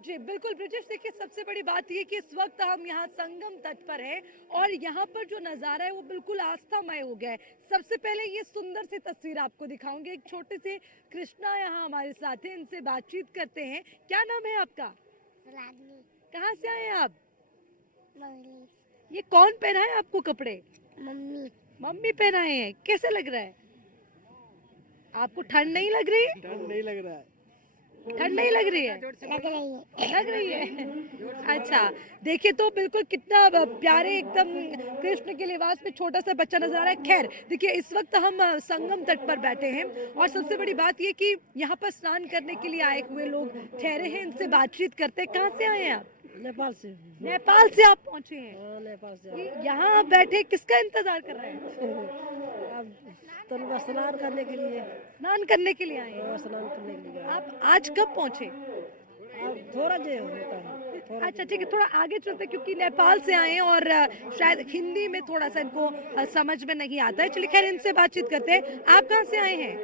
जी बिल्कुल ब्रिजेश, देखिए सबसे बड़ी बात ये कि इस वक्त हम यहाँ संगम तट पर हैं और यहाँ पर जो नज़ारा है वो बिल्कुल आस्थामय हो गया है। सबसे पहले ये सुंदर सी तस्वीर आपको दिखाऊंगे। एक छोटे से कृष्णा यहाँ हमारे साथ हैं, इनसे बातचीत करते हैं। क्या नाम है आपका? कहाँ से आए हैं आप? ये कौन पहनाए आपको कपड़े? मम्मी। मम्मी पहनाए हैं। कैसे लग रहा है आपको? ठंड नहीं लग रही? ठंड नहीं लग रहा है। ठंड नहीं लग रही है? लग रही है। अच्छा, देखिए तो बिल्कुल कितना प्यारे एकदम कृष्ण के लिबास में छोटा सा बच्चा नजर आ रहा है। खैर देखिए, इस वक्त हम संगम तट पर बैठे हैं और सबसे बड़ी बात ये कि यहाँ पर स्नान करने के लिए आए हुए लोग ठहरे हैं, इनसे बातचीत करते हैं। कहाँ से आए हैं आप? नेपाल से। नेपाल से आप पहुँचे हैं? नेपाल से। यहाँ बैठे किसका इंतजार कर रहे हैं? अब तो स्नान करने के लिए आए हैं। स्नान करने के लिए आप आज कब पहुँचे? थोड़ा जो होता है। अच्छा ठीक है, थोड़ा आगे चलते हैं, क्योंकि नेपाल से आए हैं और शायद हिंदी में थोड़ा सा इनको समझ में नहीं आता है। चलिए खैर इनसे बातचीत करते हैं। आप कहाँ से आए हैं?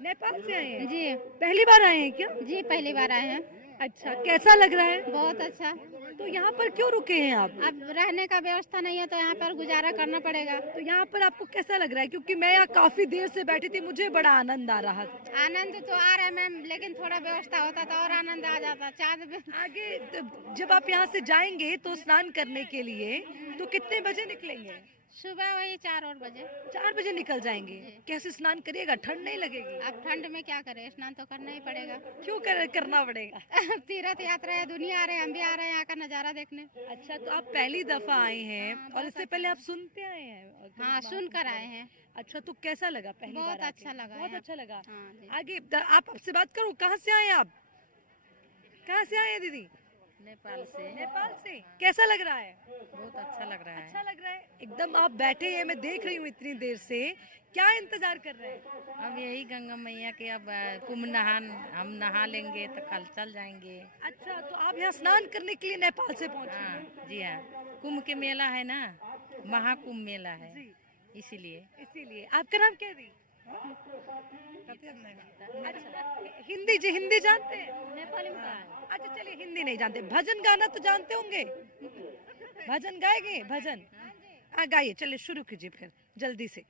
नेपाल से आए हैं जी। पहली बार आए हैं क्या? जी पहली बार आए हैं। अच्छा, कैसा लग रहा है? बहुत अच्छा। तो यहाँ पर क्यों रुके हैं आप? अब रहने का व्यवस्था नहीं है तो यहाँ पर गुजारा करना पड़ेगा। तो यहाँ पर आपको कैसा लग रहा है? क्योंकि मैं यहाँ काफी देर से बैठी थी, मुझे बड़ा आनंद आ रहा था। आनंद तो आ रहा है मैम, लेकिन थोड़ा व्यवस्था होता तो और आनंद आ जाता। आगे जब आप यहाँ से जाएंगे तो स्नान करने के लिए तो कितने बजे निकलेंगे? सुबह वही 4 बजे। 4 बजे निकल जाएंगे। कैसे स्नान करिएगा? ठंड नहीं लगेगी? अब ठंड में क्या करें, स्नान तो करना ही पड़ेगा। क्यों करना पड़ेगा? तीर्थ यात्रा है, दुनिया आ रहे हैं, हम भी आ रहे हैं यहाँ का नजारा देखने। अच्छा, तो आप पहली दफा आए हैं और इससे पहले आप सुनते आए हैं? हाँ, सुन कर आए हैं। अच्छा, तो कैसा लगा पहली बार? बहुत अच्छा लगा। बहुत अच्छा लगा। आगे आप आपसे बात करो, कहाँ से आए आप? कहाँ से आए हैं दीदी? नेपाल से। नेपाल से। कैसा लग रहा है? बहुत अच्छा लग रहा है। अच्छा लग रहा है एकदम। आप बैठे हैं, मैं देख रही हूँ इतनी देर से, क्या इंतजार कर रहे हैं? अब यही गंगा मैया के अब कुंभ हम नहा लेंगे तो कल चल जाएंगे। अच्छा, तो आप यहाँ स्नान करने के लिए नेपाल से पहुँचे? हाँ जी हाँ, कुंभ के मेला है ना, महाकुंभ मेला है, इसीलिए। आपका नाम क्या है? अच्छा, हिंदी जानते हैं? नेपाली में। अच्छा चलिए, हिंदी नहीं जानते, भजन गाना तो जानते होंगे। भजन गाएंगे? भजन गाइए, चलिए शुरू कीजिए फिर जल्दी से।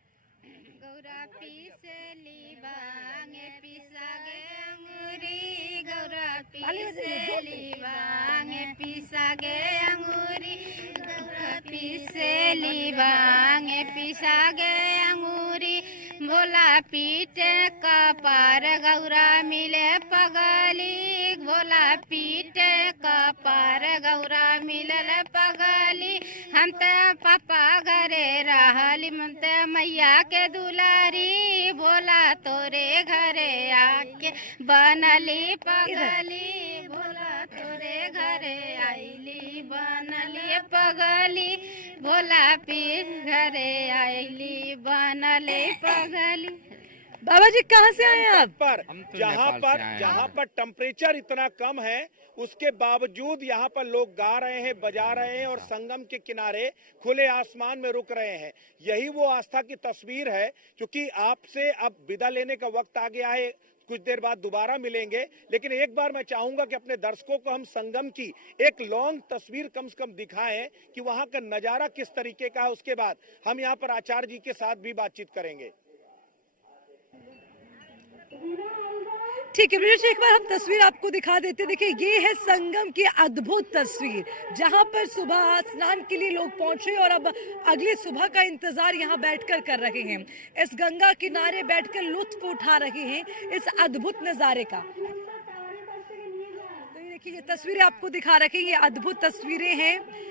गौरा पीसली बांगे पिसागे अंगूरी, गौरा पीसली बांगे पिसागे अंगूरी, गौरा पीसली बांगे पिसागे अंगूरी, भोला पीटे कपार गौरा मिले पगली, भोला पीटे कपार गौरा मिलल पगली, हम ते पापा घरे रहली, हम ते मैया के दुलारी, भोला तोरे घरे आके बनली पगली, भोला तोरे घरे आईली बनली पगली, भोला पीर घरे आईली बनली पगली। बाबा जी कहाँ से आए हैं आप? पर जहाँ पर टेम्परेचर इतना कम है उसके बावजूद यहाँ पर लोग गा रहे हैं, बजा रहे हैं और संगम के किनारे खुले आसमान में रुक रहे हैं। यही वो आस्था की तस्वीर है। क्योंकि आपसे अब विदा लेने का वक्त आ गया है, कुछ देर बाद दोबारा मिलेंगे, लेकिन एक बार मैं चाहूंगा कि अपने दर्शकों को हम संगम की एक लॉन्ग तस्वीर कम से कम दिखाएं कि वहां का नजारा किस तरीके का है। उसके बाद हम यहाँ पर आचार्य जी के साथ भी बातचीत करेंगे। ठीक है ब्रिजेश, एक बार हम तस्वीर आपको दिखा देते। देखिए, ये है संगम की अद्भुत तस्वीर, जहां पर सुबह स्नान के लिए लोग पहुंचे और अब अगली सुबह का इंतजार यहां बैठकर कर रहे हैं। इस गंगा किनारे बैठकर लुत्फ उठा रहे हैं इस अद्भुत नजारे का। तो ये देखिए, ये तस्वीरें आपको दिखा रखे हैं, ये अद्भुत तस्वीरें हैं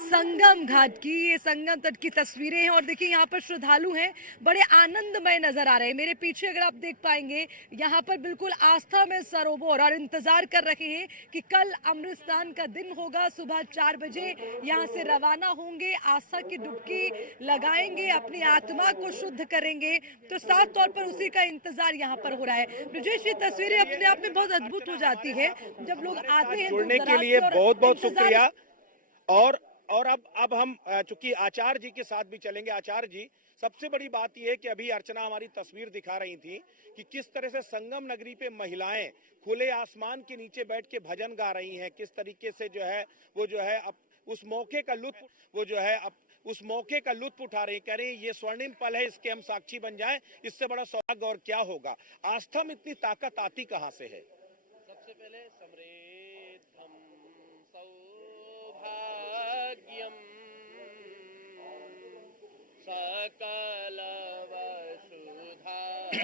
संगम घाट की, ये संगम तट की तस्वीरें हैं। और देखिए, यहाँ पर श्रद्धालु हैं, बड़े आनंदमय नजर आ रहे हैं। मेरे पीछे अगर आप देख पाएंगे, यहाँ पर बिल्कुल आस्था में सरोवर और इंतजार कर रहे हैं कि कल अमृत स्नान का दिन होगा। सुबह 4 बजे यहाँ से रवाना होंगे, आस्था की डुबकी लगाएंगे, अपनी आत्मा को शुद्ध करेंगे। तो साफ तौर पर उसी का इंतजार यहाँ पर हो रहा है। ब्रिजेश, ये तस्वीरें अपने आप में बहुत अद्भुत हो जाती है जब लोग आते हैं। जुड़ने के लिए बहुत बहुत शुक्रिया। और अब हम चूंकि आचार्य जी के साथ भी चलेंगे। आचार्य जी, सबसे बड़ी बात यह है कि अभी अर्चना हमारी तस्वीर दिखा रही थी कि किस तरह से संगम नगरी पे महिलाएं खुले आसमान के नीचे बैठ के भजन गा रही हैं, किस तरीके से अब उस मौके का लुत्फ उठा रही हैं। कह रही हैं ये स्वर्णिम पल है, इसके हम साक्षी बन जाएं, इससे बड़ा सौभाग्य और क्या होगा। आस्था में इतनी ताकत आती कहाँ से है? सबसे पहले समृद्धम सौभाग्यम सकल वसुधाया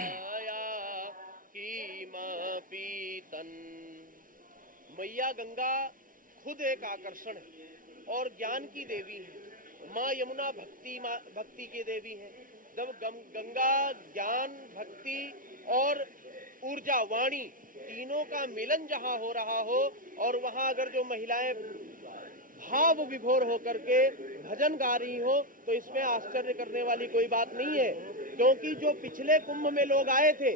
किमपि तन्। मैया गंगा खुद एक आकर्षण है और ज्ञान की देवी है। माँ यमुना भक्ति की देवी है। जब गंगा ज्ञान, भक्ति और ऊर्जा, वाणी, तीनों का मिलन जहाँ हो रहा हो और वहाँ अगर जो महिलाएं भाव विभोर होकर के भजन गा रही हो तो इसमें आश्चर्य करने वाली कोई बात नहीं है, क्योंकि जो पिछले कुंभ में लोग आए थे,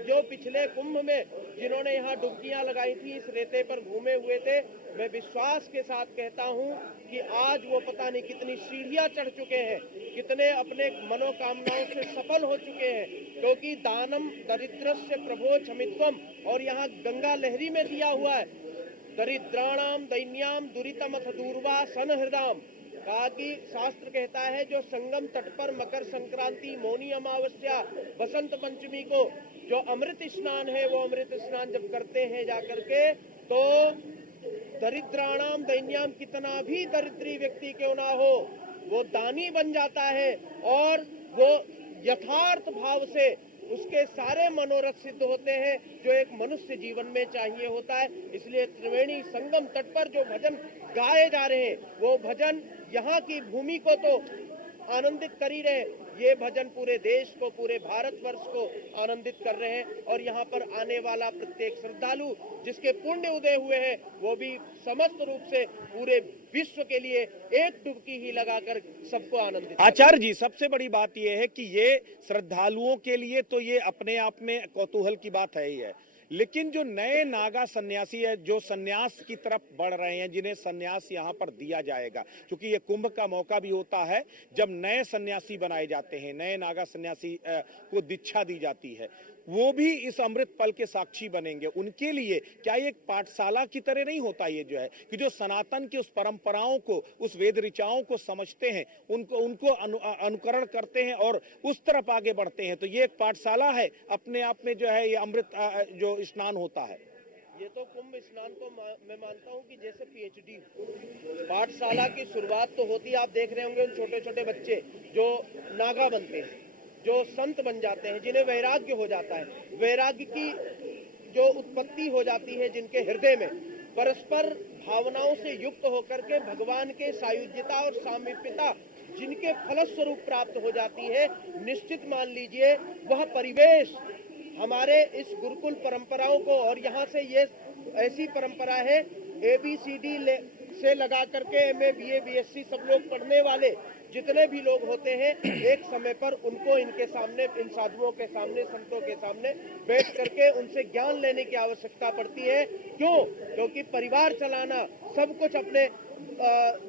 जो पिछले कुंभ में जिन्होंने यहाँ डुबकियां लगाई थी, इस रेते पर घूमे हुए थे, मैं विश्वास के साथ कहता हूँ कि आज वो पता नहीं कितनी सीढ़ियां चढ़ चुके हैं, कितने अपने मनोकामनाओं से सफल हो चुके हैं, क्योंकि दानम दरिद्रस्य प्रभो क्षमित्वम, और यहाँ गंगा लहरी में दिया हुआ है, दरिद्राणाम दैन्याम दुरितमथ दूर्वा सनहृदाम, कहा कि शास्त्र कहता है जो संगम तट पर मकर संक्रांति, मौनी अमावस्या, बसंत पंचमी को जो अमृत स्नान है, वो अमृत स्नान जब करते हैं जाकर के, तो दरिद्राणाम दैन्याम, कितना भी दरिद्री व्यक्ति क्यों ना हो, वो दानी बन जाता है और वो यथार्थ भाव से उसके सारे मनोरथ सिद्ध होते हैं जो एक मनुष्य जीवन में चाहिए होता है। इसलिए त्रिवेणी संगम तट पर जो भजन गाए जा रहे हैं, वो भजन यहाँ की भूमि को तो आनंदित कर ही रहे, ये भजन पूरे देश को, पूरे भारतवर्ष को आनंदित कर रहे हैं। और यहाँ पर आने वाला प्रत्येक श्रद्धालु जिसके पुण्य उदय हुए हैं, वो भी समस्त रूप से पूरे विश्व के लिए एक डुबकी ही लगाकर सबको आनंदित। आचार्य जी, सबसे बड़ी बात यह है कि ये श्रद्धालुओं के लिए तो ये अपने आप में कौतूहल की बात है ही है, लेकिन जो नए नागा सन्यासी है, जो सन्यास की तरफ बढ़ रहे हैं, जिन्हें सन्यास यहाँ पर दिया जाएगा, क्योंकि ये कुंभ का मौका भी होता है जब नए सन्यासी बनाए जाते हैं, नए नागा सन्यासी को दीक्षा दी जाती है, वो भी इस अमृत पल के साक्षी बनेंगे। उनके लिए क्या ये एक पाठशाला की तरह नहीं होता, ये जो है कि जो सनातन की उस परंपराओं को, उस वेद ऋचाओं को समझते हैं, उनको अनुकरण करते हैं और उस तरफ आगे बढ़ते हैं, तो ये एक पाठशाला है अपने आप में, जो है ये अमृत जो स्नान होता है। ये तो कुंभ स्नान को मैं मानता हूँ कि जैसे पीएचडी पाठशाला की शुरुआत तो होती है। आप देख रहे होंगे उन छोटे छोटे बच्चे जो नागा बनते हैं, जो संत बन जाते हैं, जिन्हें वैराग्य हो जाता है, वैराग्य की जो उत्पत्ति हो जाती है जिनके हृदय में, परस्पर भावनाओं से युक्त होकर के भगवान के सायुज्यता और सामीप्यता जिनके फलस्वरूप प्राप्त हो जाती है, निश्चित मान लीजिए वह परिवेश हमारे इस गुरुकुल परंपराओं को, और यहाँ से ये ऐसी परंपरा है, ABCD से लगा करके MA BA BSc सब लोग पढ़ने वाले जितने भी लोग होते हैं, एक समय पर उनको इनके सामने, इन साधुओं के सामने, संतों के सामने बैठ करके उनसे ज्ञान लेने की आवश्यकता पड़ती है। क्यों? क्योंकि परिवार चलाना, सब कुछ अपने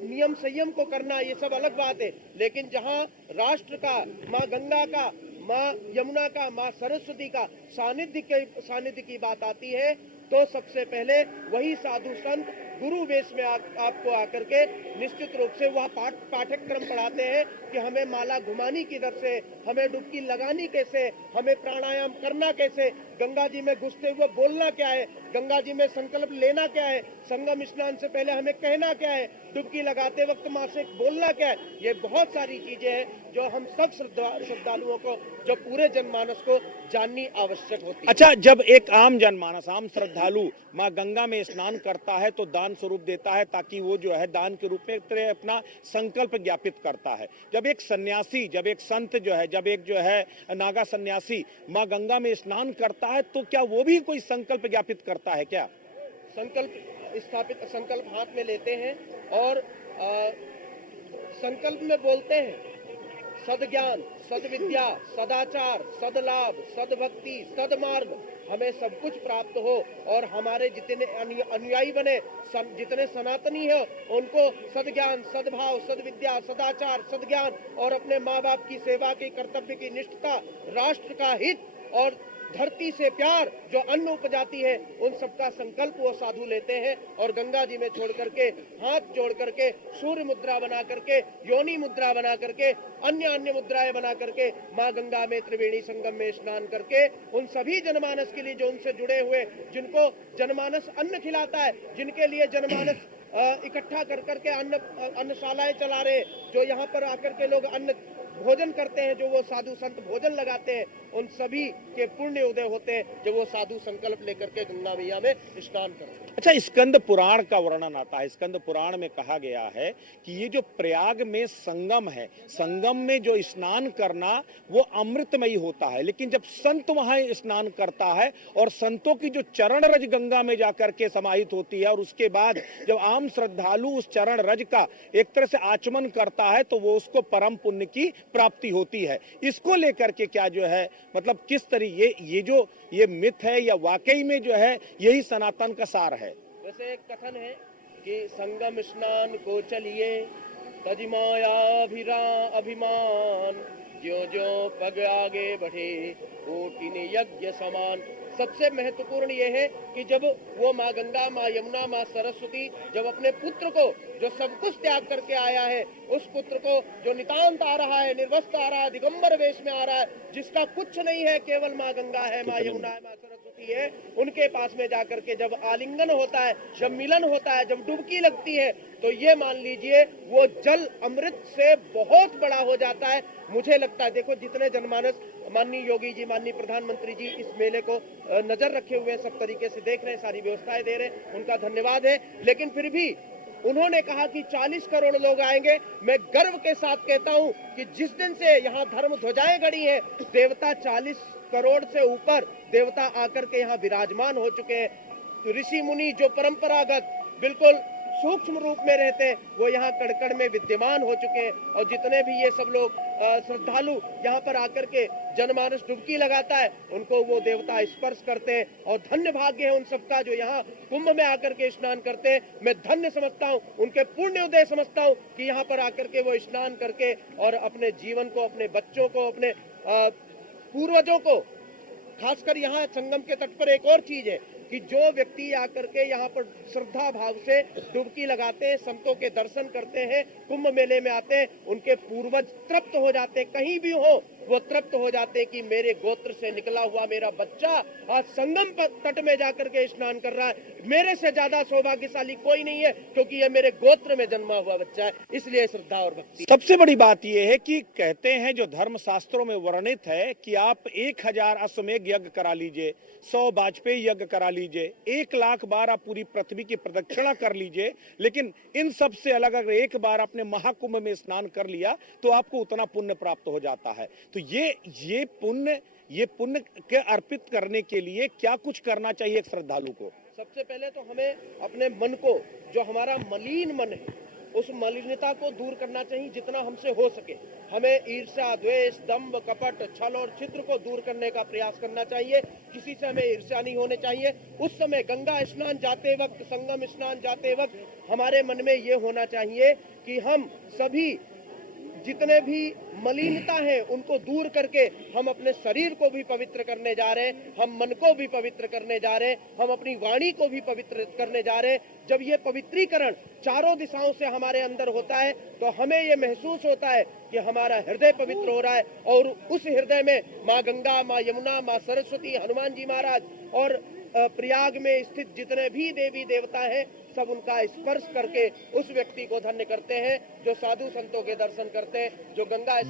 नियम संयम को करना, ये सब अलग बात है, लेकिन जहाँ राष्ट्र का, माँ गंगा का, माँ यमुना का, माँ सरस्वती का सानिध्य की बात आती है, तो सबसे पहले वही साधु संत गुरु वेश में आपको आकर के निश्चित रूप से वह पाठ्यक्रम पढ़ाते हैं कि हमें माला घुमानी किधर से, हमें डुबकी लगानी कैसे, हमें प्राणायाम करना कैसे, गंगा जी में घुसते हुए बोलना क्या है, गंगा जी में संकल्प लेना क्या है, संगम स्नान से पहले हमें कहना क्या है, डुबकी लगाते वक्त माँ से बोलना क्या है। ये बहुत सारी चीजें हैं जो हम सब श्रद्धालुओं को, जो पूरे जनमानस को जाननी आवश्यक होती है। अच्छा, जब एक आम जनमानस, आम श्रद्धालु माँ गंगा में स्नान करता है तो दान स्वरूप देता है, ताकि वो जो है दान के रूप में एक तरह अपना संकल्प ज्ञापित करता है। जब एक सन्यासी, जब एक संत जो है, जब एक जो है नागा सन्यासी माँ गंगा में स्नान करता है, तो क्या वो भी कोई संकल्प ज्ञापित करता है? क्या संकल्प हाथ में लेते हैं और संकल्प में बोलते हैं, सद्ज्ञान, सद्विद्या, सदाचार, सदलाभ, सदभक्ति, सदमार्ग हमें सब कुछ प्राप्त हो, और हमारे जितने अनुयायी बने, जितने सनातनी हो, उनको सद्ज्ञान, सद्भाव, सद्विद्या, सदाचार, सद्ज्ञान और अपने माँ बाप की सेवा की, कर्तव्य की निष्ठता, राष्ट्र का हित और धरती से प्यार, जो अन्न उपजाती है, उन सबका संकल्प वो साधु लेते हैं और गंगा जी में छोड़ करके, हाथ जोड़ करके, सूर्य मुद्रा बना करके, योनि मुद्रा बना करके, अन्य मुद्राएं बना करके माँ गंगा में त्रिवेणी संगम में स्नान करके, उन सभी जनमानस के लिए जो उनसे जुड़े हुए, जिनको जनमानस अन्न खिलाता है, जिनके लिए जनमानस इकट्ठा कर करके अन्नशालाएं चला रहे, जो यहाँ पर आकर के लोग अन्न भोजन करते हैं, जो वो साधु संत भोजन लगाते हैं, उन सभी के पुण्य उदय होते हैं जब वो साधु संकल्प लेकर के गंगा मैया में स्नान करते हैं। अच्छा, स्कंद पुराण का वर्णन आता है। स्कंद पुराण में कहा गया है कि ये जो प्रयाग में संगम है, संगम में जो स्नान करना वो अमृतमयी होता है, लेकिन जब संत वहां स्नान करता है और संतों की जो चरण रज गंगा में जाकर के समाहित होती है और उसके बाद जब आम श्रद्धालु उस चरण रज का एक तरह से आचमन करता है तो वो उसको परम पुण्य की प्राप्ति होती है। इसको लेकर के क्या जो है, मतलब किस तरीके ये मिथ है या वाकई में जो है यही सनातन का सार है? वैसे एक कथन है कि संगम स्नान को चलिए तजिमाया अभिमान, ज्यो ज्यो पग आगे बढ़े कोटि ने यज्ञ समान। सबसे महत्वपूर्ण ये है कि जब वो माँ गंगा, माँ यमुना, माँ सरस्वती जब अपने पुत्र को जो सब कुछ त्याग करके आया है, उस पुत्र को जो नितांत आ रहा है, निर्वस्त्र आ रहा है, दिगंबर वेश में आ रहा है, जिसका कुछ नहीं है, केवल माँ गंगा है, माँ यमुना है, माँ सरस्वती है, उनके पास में जाकर के जब आलिंगन होता है, जब मिलन होता है, जब डुबकी लगती है, तो ये मान लीजिए वो जल अमृत से बहुत बड़ा हो जाता है। मुझे लगता है, देखो जितने जनमानस माननीय योगी जी, माननीय प्रधानमंत्री जी इस मेले को नजर रखे हुए हैं, सब तरीके से देख रहे हैं, सारी व्यवस्थाएं दे रहे हैं, उनका धन्यवाद है। लेकिन फिर भी उन्होंने कहा कि 40 करोड़ लोग आएंगे। मैं गर्व के साथ कहता हूं कि जिस दिन से यहाँ धर्म ध्वजाएं गड़ी हैं, देवता 40 करोड़ से ऊपर देवता आकर के यहाँ विराजमान हो चुके हैं। तो ऋषि मुनि जो परंपरागत बिल्कुल सूक्ष्म रूप में रहते हैं, वो यहाँ कड़कड़ में विद्यमान हो चुके हैं। और जितने भी ये सब लोग श्रद्धालु यहाँ पर आकर के जनमानस डुबकी लगाता है, उनको वो देवता स्पर्श करते हैं। और धन्य भाग्य है उन सबका जो यहाँ कुंभ में आकर के स्नान करते हैं। मैं धन्य समझता हूँ, उनके पुण्य उदय समझता हूँ कि यहाँ पर आकर के वो स्नान करके और अपने जीवन को, अपने बच्चों को, अपने पूर्वजों को, खासकर यहाँ संगम के तट पर एक और चीज है कि जो व्यक्ति आकर के यहाँ पर श्रद्धा भाव से डुबकी लगाते हैं, संतों के दर्शन करते हैं, कुंभ मेले में आते हैं, उनके पूर्वज तृप्त हो जाते हैं। कहीं भी हो वो तृप्त हो जाते हैं कि मेरे गोत्र से निकला हुआ मेरा बच्चा आज संगम तट में जाकर के स्नान कर रहा है। मेरे से ज्यादा सौभाग्यशाली कोई नहीं है, क्योंकि ये मेरे गोत्र में जन्मा हुआ बच्चा है। इसलिए श्रद्धा और भक्ति। सबसे बड़ी बात यह है कि कहते हैं, जो धर्म शास्त्रों में वर्णित है कि आप 1000 अश्वमेध यज्ञ करा लीजिए, 100 वाजपेयी यज्ञ करा लीजिए, 1 लाख बार आप पूरी पृथ्वी की प्रदक्षिणा कर लीजिए, लेकिन इन सब से अलग अगर एक बार आपने महाकुंभ में स्नान कर लिया तो आपको उतना पुण्य प्राप्त हो जाता है। तो ये पुण्य के अर्पित करने के लिए क्या कुछ करना चाहिए एक श्रद्धालु को? सबसे पहले तो हमें अपने मन को, जो हमारा मलिन मन है, उस मलिनता को दूर करना चाहिए जितना हमसे हो सके। हमें ईर्ष्या, द्वेष, दंभ, कपट, छल और छिद्र को दूर करने का प्रयास करना चाहिए। किसी से हमें ईर्ष्या नहीं होने चाहिए। उस समय गंगा स्नान जाते वक्त, संगम स्नान जाते वक्त हमारे मन में ये होना चाहिए कि हम सभी जितने भी मलिनता है उनको दूर करके हम अपने शरीर को भी पवित्र करने जा रहे हैं, हम मन को भी पवित्र करने जा रहे हैं, हम अपनी वाणी को भी पवित्र करने जा रहे हैं। जब ये पवित्रीकरण चारों दिशाओं से हमारे अंदर होता है तो हमें ये महसूस होता है कि हमारा हृदय पवित्र हो रहा है। और उस हृदय में माँ गंगा, माँ यमुना, माँ सरस्वती, हनुमान जी महाराज और प्रयाग में स्थित जितने भी देवी देवता हैं, सब उनका स्पर्श करके उस व्यक्ति को धन्य करते हैं जो साधु संतों के दर्शन करते हैं, जो गंगा।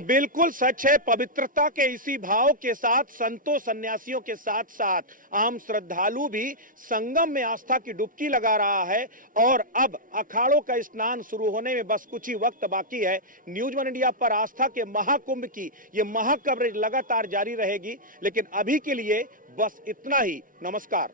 बिल्कुल सच है। पवित्रता के इसी भाव के साथ संतों, सन्यासियों के साथ साथ आम श्रद्धालु भी संगम में आस्था की डुबकी लगा रहा है। और अब अखाड़ों का स्नान शुरू होने में बस कुछ ही वक्त बाकी है। न्यूज 1 इंडिया पर आस्था के महाकुंभ की ये महा कवरेज लगातार जारी रहेगी, लेकिन अभी के लिए बस इतना ही। नमस्कार।